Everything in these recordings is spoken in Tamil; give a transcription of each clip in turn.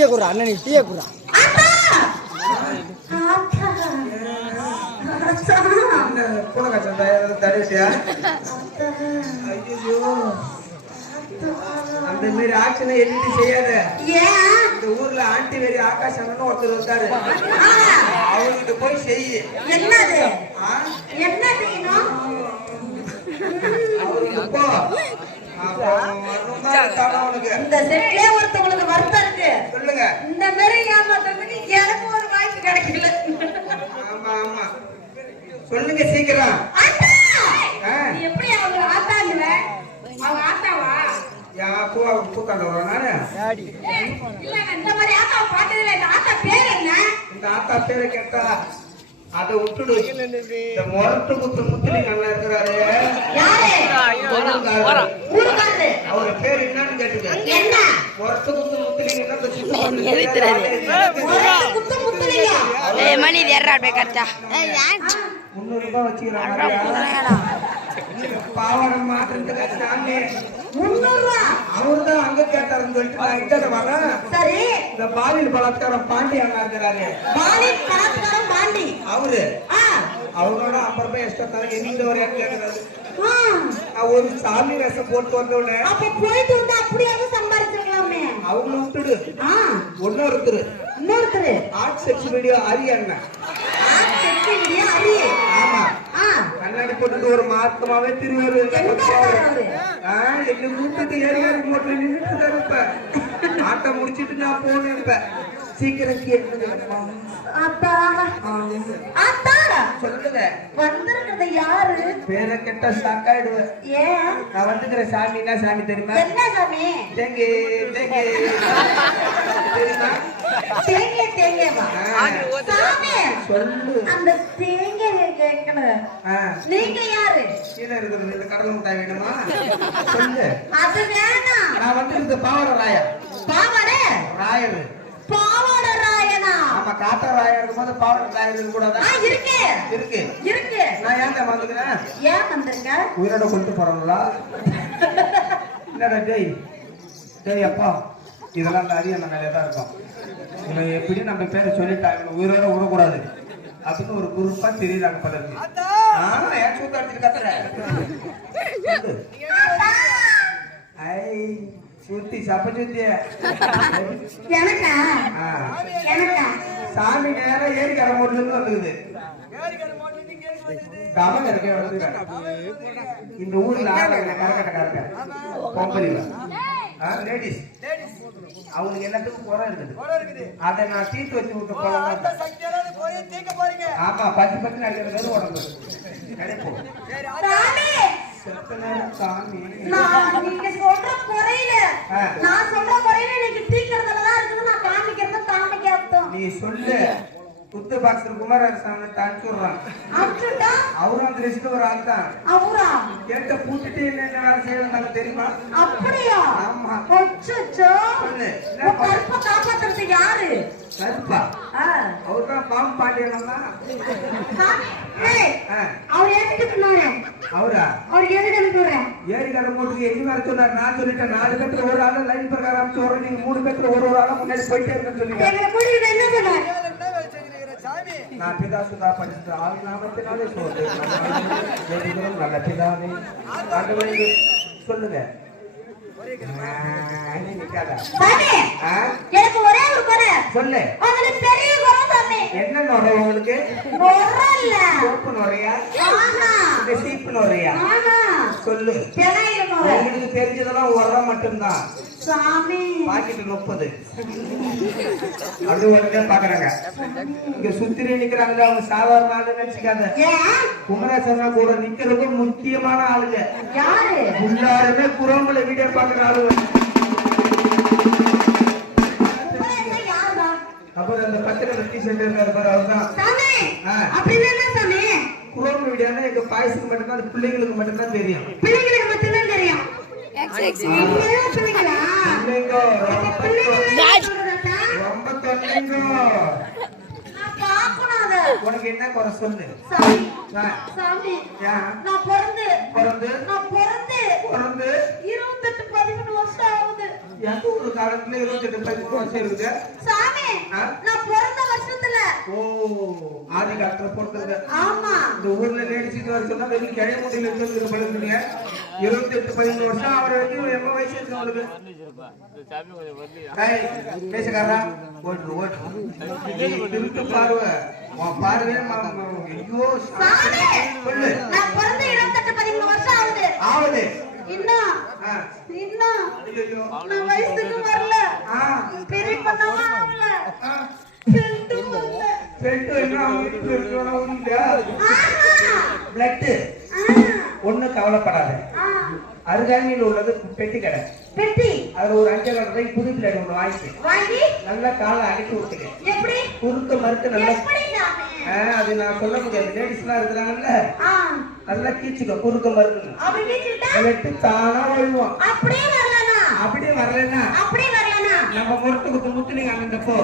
டீயை குடுறா அண்ணன், நீ டீயை குடுறா. அந்த மாதிரி ஆக்ஷனை எழுதி செய்யாத. இந்த ஊர்ல ஆண்டி வேறு ஆகாஷன்னு ஒருத்தர் வந்தாரு, அவர்கிட்ட போய் செய்ய. என்னது என்ன செய்யணும்? அவருக்கு போ. இந்த செட்லயே ஒருத்தவங்களுக்கு வருத்தம் இருக்கு. சொல்லுங்க. இந்த மாதிரி ஏமாத்துறதுக்கு எனக்கு ஒரு வாய்ப்பு கிடைக்கல. ஆமா ஆமா சொல்லுங்க சீக்கிரம். நீ எப்படி அவங்க ஆத்தாங்கற? அவங்க ஆத்தாவா? யா பூ பூக்காண்ட வரேன் நானு. இல்ல இந்த மாதிரி ஆத்தா பார்த்ததே இல்ல. ஆத்தா பேர் என்ன? இந்த ஆத்தா பேரை கேட்டா அதை விட்டுடு. இந்த மொரட்டு குத்து முத்திரி நல்லா இருக்கிறாரு. அவரு பேர் என்னன்னு கேட்டுக்க. என்ன மொரட்டு குத்து முத்திரி? மணி கரெக்டா 300 ரூபாய் வச்சுக்கிறாங்க. பாவாடம் மாத்திரத்துக்கு சாமி 300 ரூபாய். அவர்தான் அங்க கேட்டாருன்னு சொல்லிட்டு நான் இங்க வரேன். சரி, இந்த பாலியல் பலாத்காரம் பாண்டி அண்ணா இருக்கிறாரு. பாலியல் பலாத்காரம் பாண்டி அவரு அவரோட 50 ரூபாய் எக்ஸ்ட்ரா தரேன். எங்க வரையான்னு கேட்கிறாரு. நான் ஒரு சாமி வேஷம் போட்டு வந்தோடனே அப்ப போயிட்டு வந்து அப்படியாவது சம்பாதிச்சிருக்கலாமே. அவங்கள விட்டுடு. இன்னொருத்தரு ஆர்ட் செக்ஸ் வீடியோ அரியண்ணா. ஆமா, கண்ணாடி போட்டுட்டு ஒரு மாத்தமாவே திருவாரு. எங்க கூட்டத்து ஏரியாரு போட்டு நின்றுட்டு இருப்ப. ஆட்டம் முடிச்சிட்டு நான் போனேன். இப்ப சீக்கிரம் கேட்குது. சொல்லுங்க. வந்திருக்கிறது யாரு? பேரை கெட்ட சாக்காயிடுவேன். ஏன்? நான் வந்துக்கிற சாமின்னா சாமி தெரியுமா? என்ன சாமி? தேங்கே தேங்கே தெரியுமா? தேங்கே தேங்கேவா? சாமி சொல்லு. அந்த தேங்கே கேட்கணும். நீங்க யாரு? கீழே இருக்கிறது இந்த கடலை முட்டாய் வேணுமா? சொல்லு. அது வேணாம். நான் வந்து பாவாடை ராயா. பாவாடை ராயரு. பாவாடை ராயனா? ஆமா, காட்டா ராயா இருக்கும்போது பாவாடை ராயர் கூட தான் இருக்கு. இருக்கு இருக்கு. நான் ஏன் வந்துக்கிறேன்? ஏன் வந்திருக்க? உயிரோட கொண்டு போறோம்ல. என்னடா டேய் டேய் அப்பா, இதெல்லாம் அந்த அரிய மேலே தான் இருக்கும். இவன் எப்படி நம்ம பேரை சொல்லிட்டாங்க, உயிரோட விடக்கூடாது அப்படின்னு ஒரு குரூப்பா தெரியுறாங்க பலருக்கு. ஏன் சூத்தாடிட்டு கத்துற? சுத்தி சப்ப சுத்தி எனக்கா? எனக்கா? சாமி நேரம் ஏரிக்கரை மோட்ல இருந்து வந்துக்குது. இந்த ஊர்ல கரக்கட்ட பொம்பளில லேடிஸ் அவங்களுக்கு எல்லாத்துக்கும் குறை இருக்குது. அதை நான் தீர்த்து வச்சு விட்டு போலாம். ஆமா, 10 நடிக்கிறது உடம்பு கிடைப்போம். நீங்க சொல்ற குறையில நான் சொல்ற குறையில எனக்கு தீக்கிறதுலதான் இருக்குது. நான் காமிக்கிறது காமிக்காத்தோம். நீ சொல்லு. புத்த பாக்ஸர் குமாரசாமி அனுப்பிச்சுடுறான். அவரும் அந்த லிஸ்ட் ஒரு ஆள் தான். அவரா கேட்ட பூட்டிட்டு என்ன வேலை செய்யணும் தெரியுமா? அப்படியா? ஆமா. கருப்பை காப்பாத்துறது யாரு? கருப்பா? அவர்தான் பாம்பு பாண்டியனா? அவர் எதுக்கு? அவரா? அவர் எதுக்கு? ஏரிக்கார மோட்டுக்கு எங்க வர சொன்னார்? நான் சொல்லிட்டேன் 4 பேத்துல ஒரு ஆளு லைன் பிரகாரம் அமைச்சு வர. நீங்க 3 பேத்துல ஒரு ஆளா முன்னாடி போயிட்டே இருக்குன்னு சொல்லுங்க. என்ன சொன்னார்? நான் பிதா சுதா படிச்சுட்டு ஆவி நாமத்தினாலே நல்ல பிதாவே சொல்லுங்க. எனக்கு ஒரே ஒரு குறை சொல்லு. பெரிய குறை சாமி. என்ன நுரை உங்களுக்கு? சோப்பு நுரையா? சீப்பு நுரையா? சொல்லு. உங்களுக்கு தெரிஞ்சதெல்லாம் உரம் மட்டும்தான் சாமி. பாக்கெட்டு 30 அப்படி ஒருத்தர் பாக்குறாங்க. இங்க சுத்திரி நிக்கிறாங்க. அவங்க சாதாரண ஆளு நினைச்சுக்காத. குமரேசனா கூட நிக்கிறது முக்கியமான ஆளுங்க. எல்லாருமே குரம்புல வீடியோ பாக்குற ஆளுங்க. அப்புறம் அந்த பத்திரிகை டிஷர்ட் இருக்காரு அவர்தான். குரம்பு வீடியோனா எங்க பாய்ஸுக்கு மட்டும்தான், அது பிள்ளைங்களுக்கு மட்டும்தான் தெரியும். பிள்ளைங்களுக்கு மட்டும்தான் தெரியும். ரொம்ப தொல்லைங்கோ. சொல்லாத. உனக்கு என்ன குறை சொல்லு. சாமி ஆ. சாமி ஏன்? நான் பிறந்து நான் பிறந்து 28 13 வருஷம் ஆகுது. எந்த ஒரு காலத்துல 28 13 வருஷம் இருக்குது சாமி ஆ? நான் பிறந்த வருஷத்துல ஓ ஆதி காலத்துல பொறுத்தது. ஆமா இந்த ஊர்ல லேடிஸுக்கு வர சொன்னா வெறும் கிழமை முடியல இருக்கிறது பழகுறீங்க. 28 13 வருஷம் அவரை வரைக்கும் எவ்வளவு வயசு இருக்கு உங்களுக்கு? பேசக்காரா ஓட்டு திருட்டு பார்வை பார்வை. ஐயோ சாமி சொல்லு. நான் பிறந்த 28 13 வருஷம் ஆகுது. ஆகுது. இன்னும் ஆ. இன்னும் ஐயோ. நான் வயசுக்கு வரல. ஆ. பெரிய பண்ணவும் ஆகல. ஆ. செல்டும் வரல. பெட்டு என்ன அவங்களுக்கு இருக்கணும் உண்டு. ஆஹா. பிளட் ஒண்ணு கவலைப்படாத. அருகாமையில் உள்ளது பெட்டி கடை. பெட்டி அதுல ஒரு 5 ரூபாய் புது பிளேட் ஒண்ணு வாங்கி நல்லா காலை அடிச்சு விட்டுங்க. எப்படி குறுக்க மறுக்க நல்லா. எப்படி சாமி? அது நான் சொல்ல முடியாது. லேடிஸ் எல்லாம் இருக்கிறாங்கல்ல ஆ நல்லா கீச்சுக்க குறுக்க மறுக்கணும். அப்படி வீச்சிட்டா வெட்டு தானா விழுவோம். அப்படியே வரலனா அப்படியே வரலன்னா அப்படியே வரலனா நம்ம முறுத்து குத்து முத்து நீங்க அங்க போ.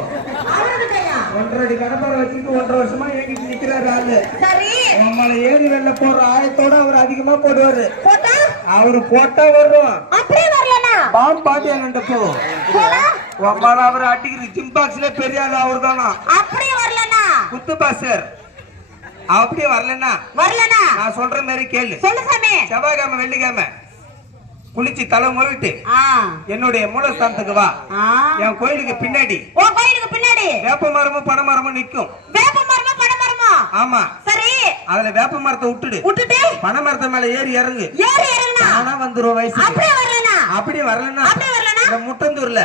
அவருக்கு கையா 1.5 அடி கடப்பாரை வச்சுட்டு 1.5 வருஷமா ஏங்கிட்டு நிக்கிறாரு ஆளு. சரி நம்மள ஏறி வெள்ள போற ஆயத்தோட அவர் அதிகமா போடுவாரு. போட்டா அவரு போட்டா வரும். அப்படியே வரலனா பாம் பாட்டி அங்க போ. போடா நம்மள அவர் அடிக்கிற ஜிம்பாக்ஸ்ல பெரிய ஆளு அவர் தானா. அப்படியே வரலனா குத்து பாஸ்டர் அப்படியே வரலன்னா நான் சொல்ற மாதிரி கேளு. சொல்லு சாமி. செவ்வாய்க்கிழமை வெள்ளிக்கிழமை குளிச்சு தலை முழுவிட்டு என்னுடைய மூலஸ்தானத்துக்கு வா. என் கோயிலுக்கு பின்னாடி வேப்ப மரமும் பனை மரமும் நிக்கும். ஆமா சரி. அதுல வேப்ப மரத்தை விட்டுட்டு பனை மரத்தை மேல ஏறி இறங்கு. ஆனா வந்துரும் வயசு. அப்படி வரலன்னா இந்த முட்டந்தூர்ல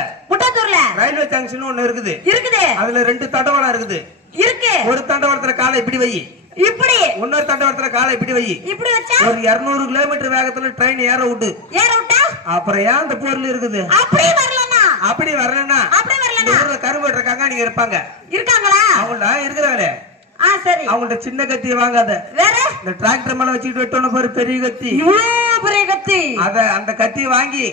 ரயில்வே ஜங்ஷன் ஒண்ணு இருக்குது. அதுல 2 தண்டவாளம் இருக்குது. ஒரு தண்டவாளத்துல காலை இப்படி வை. இப்படி இன்னொரு தண்டவாளத்துல காலை இப்படி வை. இப்படி வச்சா ஒரு 200 கிலோமீட்டர் வேகத்துல ட்ரெயின் ஏற விட்டா அப்புறம் ஏன் அந்த பொருள் இருக்குது. அப்படி வரலன்னா ஊர்ல கரும்பு வெட்டுறக்காங்க நீங்க இருப்பாங்களா? அவங்கள்ட்ட இருக்கிறாங்களே அவங்கள்ட்ட சின்ன கத்தியை வாங்காத. இந்த டிராக்டர் மேல வச்சுட்டு வெட்டணும் பாரு பெரிய கத்தி. அந்த கத்தியை வாங்கி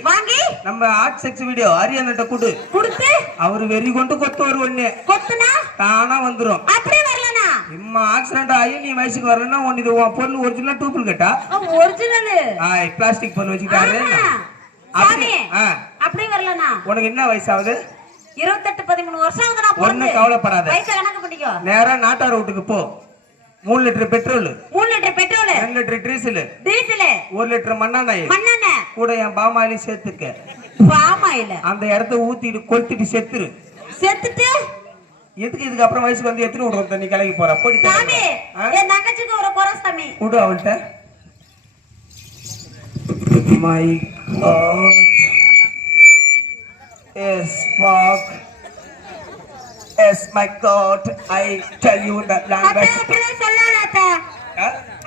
நம்ம ஆர்ட் செக்ஸ் வீடியோ அரியன்ட்ட கொடுத்து அவரு வெறி கொண்டு கொத்துவாரு. ஒண்ணு தானா வந்துரும். இம்மா ஆக்சிடென்ட் ஆகி நீ வயசுக்கு வரலன்னா ஒன்னு இது பொருள் ஒரிஜினல் டூப்ளிகேட்டா பிளாஸ்டிக் பொருள் வச்சுக்கிட்டாரு. அப்படி வரலனா உனக்கு என்ன வயசாகுது? 28 13 வருஷம். ஒண்ணு கவலைப்படாத. வயசு கணக்கு பண்ணிக்கோ. நேரா நாட்டார் வீட்டுக்கு போ. 3 litre petrol 2 litre diesel 1 litre மண்ணெண்ணெய் கூட என் பாமாயில சேர்த்துக்க. அந்த இடத்த ஊத்திட்டு கொளுத்திட்டு செத்துட்டு எதுக்கு இதுக்கு அப்புறம் வயசுக்கு வந்து எத்தனை விடுறோம் தண்ணி கிளம்பி போற போடி நகைச்சுக்கு ஒரு குறை சாமி விடு அவள்கிட்ட. My god yes fuck yes my god I tell you that language.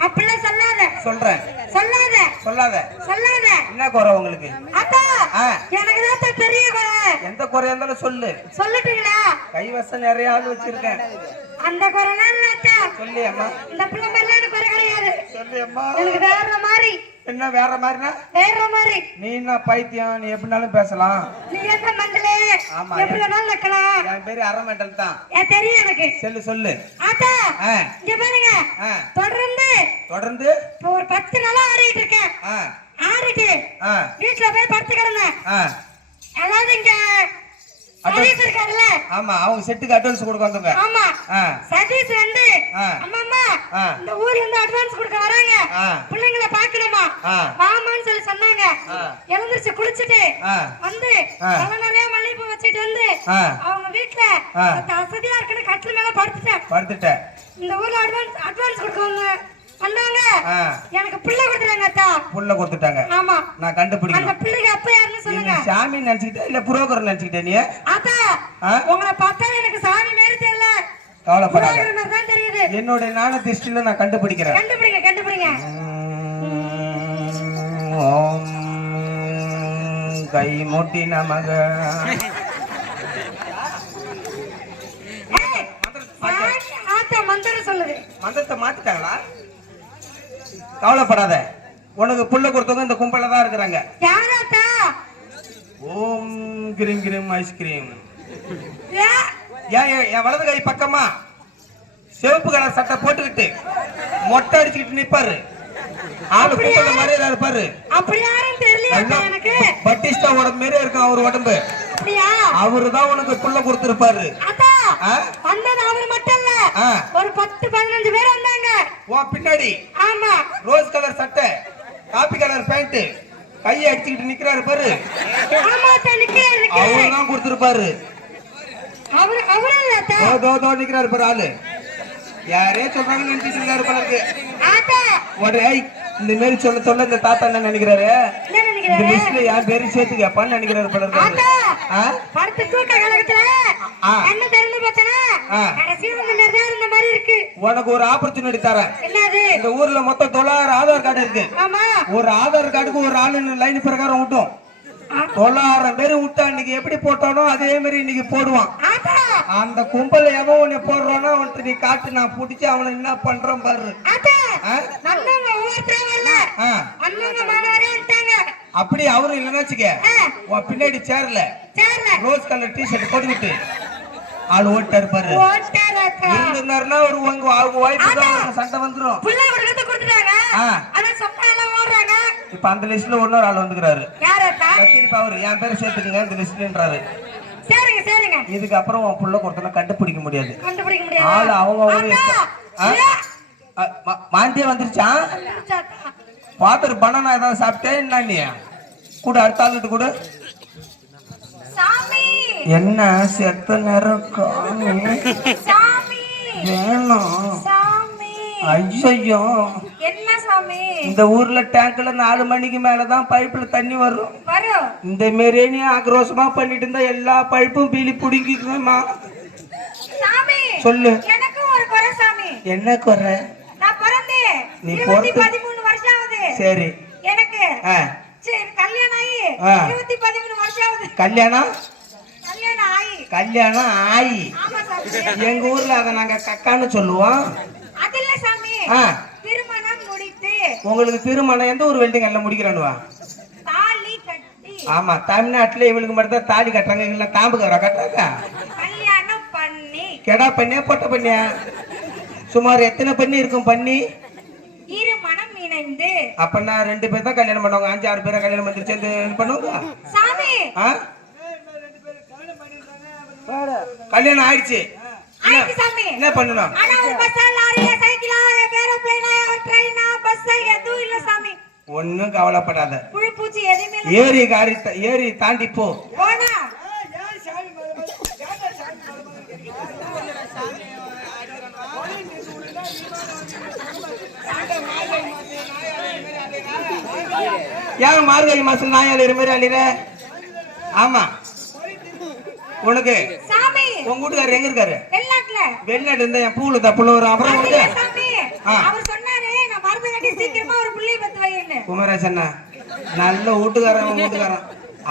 அப்படி சொல்லாத சொல்லாத என்ன குறை உங்களுக்கு? எனக்கு தான் பெரிய குறை. எந்த குறையா இருந்தாலும் சொல்லட்டுங்களா? கைவசம் நிறைய ஆள் வச்சிருக்கேன். அந்த குறைலாம் இல்ல. சொல்லி அம்மா. இந்த பிள்ளை மாதிரிலாம் குறை கிடையாது. சொல்லி அம்மா. எனக்கு வேற மாதிரி. என்ன வேற மாதிரினா? வேற மாதிரி. நீ என்ன பைத்தியம்? நீ எப்படினாலும் பேசலாம். நீ என்ன மண்டலே? ஆமா. எப்படி வேணாலும் நிக்கலாம். என் பேரு அரை மெண்டல் தான். தெரியும் எனக்கு. சொல்லு. ஆத்தா. இங்க பாருங்க. தொடர்ந்து ஒரு 10 நாளா ஆடிட்டு இருக்கேன். ஆடிட்டு வீட்ல போய் படுத்து கிடந்தேன். அதாவது இங்க சதீஷ் இருக்காருல்ல? ஆமா அவங்க செட்டுக்கு அட்வான்ஸ் கொடுக்க வந்தவங்க. ஆமா. சதீஷ் வந்து அம்மா இந்த ஊர்ல இருந்து அட்வான்ஸ் கொடுக்க வராங்க. பிள்ளைங்களை பார்க்கணுமா? வாமான்னு சொல்லி சொன்னாங்க. எழுந்திருச்சு குளிச்சிட்டு வந்து நிறைய மல்லிகைப்பூ வச்சிட்டு வந்து அவங்க வீட்டுல வசதியா இருக்குன்னு கட்டில மேல படுத்துட்டேன். இந்த ஊர்ல அட்வான்ஸ் கொடுக்க வந்தாங்க. எனக்கு பிள்ளை கொடுத்துட்டாங்க. அத்தா புள்ள கொடுத்துட்டாங்க. ஆமா நான் கண்டுபிடிக்கிறேன். அந்த பிள்ளைக்கு அப்ப யாருன்னு சொல்லுங்க. சாமி நினைச்சிட்டே இல்ல புரோக்கர் நினைச்சிட்டே நீ? அத்தா உங்களை பார்த்தா எனக்கு சாமி மாதிரி தெரியல. கவலைப்படாத. புரோக்கர் மாதிரி தான் தெரியுது. என்னோட ஞான திருஷ்டில நான் கண்டுபிடிக்கிறேன். கண்டுபிடிங்க. ஓம் கை மூட்டி நமக. மந்திரம் சொல்லுது. மந்திரத்தை மாத்திட்டாங்களா? கவலைப்படாத. உனக்கு புள்ள கொடுத்தவங்க இந்த கும்பல தான் இருக்கிறாங்க. யாராத்தா? ஓம் கிரீம் கிரீம் ஐஸ்கிரீம். என் வலது கை பக்கமா சிவப்பு கலர் சட்டை போட்டுக்கிட்டு மொட்டை அடிச்சுக்கிட்டு நிப்பாரு. ஆளு கூப்பிட மாதிரியே இருப்பாரு. அப்படி யாரும் தெரியல எனக்கு. பட்டிஸ்டா உடம்பு மாதிரியே இருக்கும் அவர் உடம்பு. அவருதான் உனக்கு புள்ள கொடுத்திருப்பாரு. வந்தது அவரு மட்டும் இல்ல, ஒரு 10-15 பேர் வந்தாங்க பின்னாடி. ஆமா, ரோஸ் கலர் சட்டை, காபி கலர் பேண்ட், கையை அடிச்சுக்கிட்டு நிக்கிறாரு பாரு. அவருதான் கொடுத்திருப்பாரு. நிக்கிறாரு பாரு ஆளு. யாரே சொல்றாங்க நினைச்சிட்டு இருக்காரு போல இருக்கு. இந்த மாதிரி சொல்ல சொல்ல இந்த தாத்தா என்ன நினைக்கிறாரு, இந்த லிஸ்ட்ல யார் பேரு சேர்த்து கேப்பான்னு நினைக்கிறாரு போல இருக்கு. உனக்கு ஒரு ஆப்பர்ச்சுனிட்டி தரேன். இந்த ஊர்ல மொத்தம் 900 ஆதார் கார்டு இருக்கு. ஒரு ஆதார் கார்டுக்கு ஒரு ஆளு லைன் பிரகாரம் விட்டோம். 900 பேரு விட்டா இன்னைக்கு எப்படி போட்டானோ அதே மாதிரி இன்னைக்கு போடுவான். அந்த கும்பல எவன் உன்னை போடுறானோ அவன்கிட்ட நீ காட்டு, நான் பிடிச்சி அவனை என்ன பண்றேன் பாரு. அப்படி அவரும் இல்லைன்னா வச்சுக்க, பின்னாடி சேர்ல ரோஸ் கலர் டிஷர்ட் போட்டுக்கிட்டு ஆள் ஓட்டாரு பாரு. இருந்தாருன்னா ஒரு அவங்க வாய்ப்பு சண்டை வந்துரும். இப்ப அந்த லிஸ்ட்ல இன்னொரு ஆள் வந்துக்கிறாரு. திருப்பி அவரு என் பேரை சேர்த்துக்குங்க இந்த லிஸ்ட்ன்றாரு. இதுக்கு அப்புறம் உன் புள்ள கொடுத்தனா கண்டுபிடிக்க முடியாது. ஆள் அவங்க மாந்தியே வந்துருச்சான். பாத்துரு பனானா ஏதாவது சாப்பிட்டேன் என்ன நீ கூட அடுத்த ஆளுட்டு கூட என்ன செத்த நேரம் வேணும். ஐயோ இந்த ஊர்ல டேங்க்ல 4 மணிக்கு மேலதான் பைப்ல தண்ணி வரும். இந்த மாரியே நீ ஆக்ரோஷமா பண்ணிட்டு இருந்தா எல்லா பைப்பும் பீலி புடுங்கிக்குமா. சொல்லு என்ன குறை? நீ 13 வருஷம் ஆகுது. சரி எனக்கு கல்யாணம் ஆகி 13 வருஷம் ஆகுது. கல்யாணம் ஆகி எங்க ஊர்ல அத நாங்க கக்கான்னு சொல்லுவோம். திருமணம் முடித்து உங்களுக்கு திருமணம் எந்த ஒரு வெல்டிங் எல்லாம் முடிக்கிறானுவா? தாலி கட்டி. ஆமா, தமிழ்நாட்டுல இவளுக்கு மட்டும் தான் தாலி கட்டுறாங்க, இல்ல காம்பு கட்டுறாங்க. கல்யாணம் பண்ணி கெடா பண்ணியா பொட்ட பண்ணியா? சுமார் எத்தனை பண்ணி இருக்கும்? பண்ணி இருமணம் இணைந்து. அப்பனா 2 பேர் தான் கல்யாணம் பண்ணுவாங்க. 5-6 பேரை கல்யாணம் பண்ணி சேர்ந்து பண்ணுவாங்க. சாமி கல்யாணம் ஆயிடுச்சு. என்ன பண்ணணும்? ஒன்னும் கவலைப்படாத. ஏரி தாண்டி போ. ஏன் மார்கழி மாசம் நாயால இருமாரி அழிற? ஆமா, உனக்கு உங்க வீட்டுக்காரர் எங்க இருக்காரு? வெளிநாட்டுல இருந்தா என் பூல தப்புல ஒரு அப்புறம் குமரேசன் நல்ல வீட்டுக்காரன். வீட்டுக்காரன்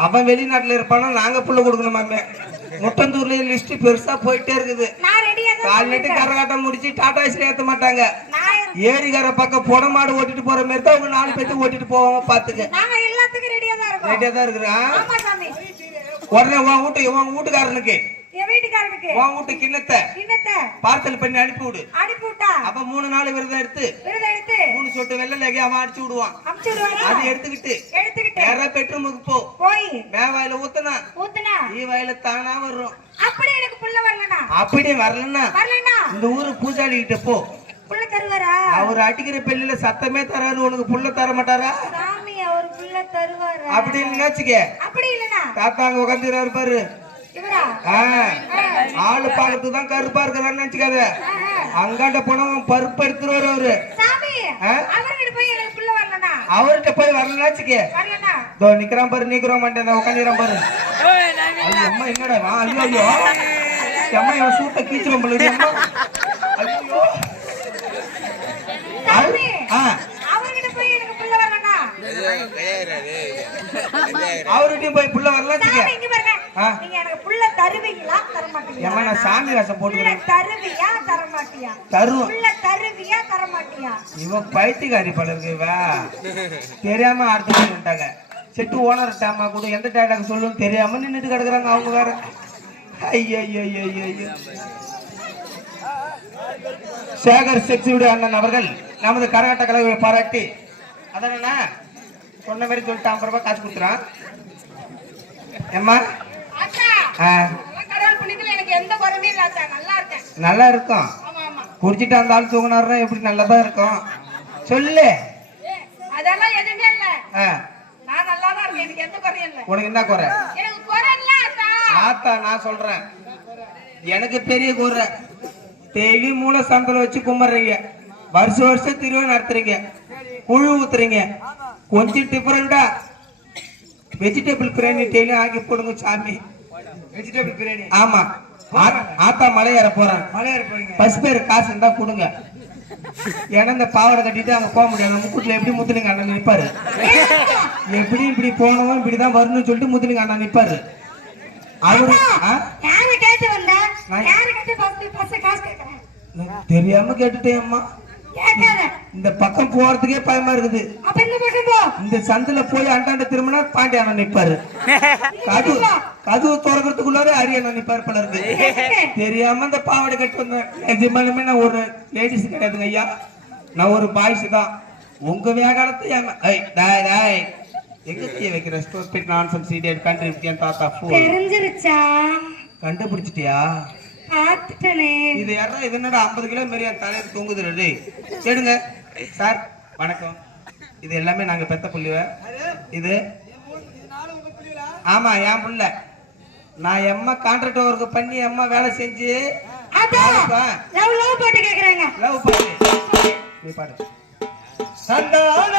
அவன் வெளிநாட்டுல இருப்பானா, நாங்க புள்ள கொடுக்கணுமாமே. முட்டந்தூர்ல லிஸ்ட் பெருசா போயிட்டே இருக்குது. கால்நட்டு கரகாட்டம் முடிச்சு டாடா ஏசி ஏத்த மாட்டாங்க. ஏரிக்கார பக்கம் பொட மாடு ஓட்டிட்டு போற மாதிரி தான் அவங்க 4 பேர்த்து ஓட்டிட்டு போவாங்க. பாத்துக்க, ரெடியா தான் இருக்கிறான். உடனே உன் வீட்டுக்காரனுக்கு உன் வீட்டு கிண்ணத்தை பார்சல் பண்ணி அனுப்பி விடு. அப்ப 3 நாள் விரதம் எடுத்து 3 சொட்டு வெள்ளை அவன் அடிச்சு விடுவான். அதை எடுத்துக்கிட்டு வேற பெட்ரூமுக்கு போய் மேவாயில ஊத்தனா ஈவாயில தானா வரும். அப்படி வரலன்னா இந்த ஊரு பூஜாரி கிட்ட போ. அவர் அடிக்கிற பெல்லில சத்தமே தராரு, உனக்கு புள்ள தர மாட்டாரா? அப்படி நினைச்சுக்க. தாத்தா அங்க உட்காந்துறாரு பாரு. ஆளு பாக்கிறதுக்கு தான் கருப்பா இருக்கிறான்னு நினைச்சுக்காத. அங்காண்ட போனவன் பருப்பு எடுத்துருவாரு அவரு. அவர்கிட்ட போய் வரலன்னாச்சுக்க. நிக்கிறான் பாரு, நீக்கிறோம் மாட்டேன் உட்காந்துறான் பாரு. அம்மா என்னடா? ஐயோ ஐயோ அம்மா இவன் சூட்ட கீச்சிரும் போல. ஐயோ அவர்கிட்டயும் போய் புள்ள வரலாம். சாமி வேஷம் போட்டுக்கிறேன். இவ பைத்தியக்காரி பல இருக்கு. தெரியாம அடுத்த பண்ணிட்டாங்க. செட்டு ஓனர் டாமா கூட எந்த டைலாக் சொல்லணும் தெரியாம நின்றுட்டு கிடக்குறாங்க அவங்க வேற. ஐயோ ஐயோ ஐயோ ஐயோ சேகர் செக்ஸியுடைய அண்ணன் அவர்கள் நமது கரகாட்ட கலையை பாராட்டி அதான சொன்ன மாதிரி சொல்லிட்டு 50 ரூபாய் காசு கொடுத்துறான். ஏம்மா எனக்கு எந்த குறையுமே இல்ல ஆச்சா, நல்லா இருக்கேன். நல்லா இருக்கும். குடிச்சிட்டு அந்த ஆள் தூங்கினாருன்னா எப்படி நல்லதா இருக்கும் சொல்லு. அதெல்லாம் எதுவுமே இல்ல, நான் நல்லா தான் இருக்கேன். எனக்கு எந்த குறையும் இல்ல. உனக்கு என்ன குறை? எனக்கு குறை இல்ல ஆத்தா. ஆத்தா நான் சொல்றேன், எனக்கு பெரிய குறை. டெய்லி மூளை சந்தல வச்சு கும்பிடுறீங்க, வருஷம் திருவிழா நடத்துறீங்க, குழு ஊத்துறீங்க. கொஞ்சம் டிஃபரெண்டா வெஜிடபிள் பிரியாணி டெய்லி ஆக்கி போடுங்க சாமி. வெஜிடபிள் பிரியாணி. ஆமா, ஆத்தா மலையேற போறேன். மலையாறு போறீங்க. பஸ் பேர் காசு இருந்தா கொடுங்க. ஏன்னா இந்த பாவடை கட்டிட்டு அங்க போக முடியாது. முக்கூட்டுல எப்படி முத்துலிங்க அண்ணன் நிப்பாரு, எப்படி இப்படி போனவன் இப்படிதான் வரணும்னு சொல்லிட்டு முத்துலிங்க அண்ணன் நிப்பாரு. அவரு யாரு கேட்டு வந்தா, யாரு கேட்டு பஸ் காசு கேக்குறேன் தெரியாம கேட்டுட்டேன் அம்மா. கேட்காத. இந்த பக்கம் போறதுக்கே பயமா இருக்குது. அப்ப இந்த பக்கம் போ. இந்த சந்தில போய் அண்டாண்ட திரும்பினா பாண்டி அண்ணன் நிப்பாரு. கதவு திறக்கிறதுக்குள்ளாரே அரியண்ணன் நிப்பாரு போல இருக்கு. தெரியாம இந்த பாவாடை கட்டு வந்தேன். நிஜமாலுமே நான் ஒரு லேடிஸ் கிடையாதுங்க ஐயா, நான் ஒரு பாய்ஸ் தான். உங்க வியாகாரத்தை எங்க தீய வைக்கிற ஸ்டோர் நான்சென்ஸ் இடியட் கண்டுபிடிச்சேன் தாத்தா. தெரிஞ்சிருச்சா? கண்டுபிடிச்சிட்டியா? பாத்துட்டனே. இது யாரா? இது என்னடா 50 கிலோ மாரி என் தலையில தொங்குது. டேய் கேடுங்க சார், வணக்கம். இது எல்லாமே நாங்க பெத்த புள்ளிவ. இது ஆமா என் புள்ள. நான் எம்மா கான்ட்ராக்ட் ஒர்க் பண்ணி எம்மா வேலை செஞ்சு லவ் பாட்டு கேக்குறாங்க. லவ் பாட்டு நீ பாடு. சந்தான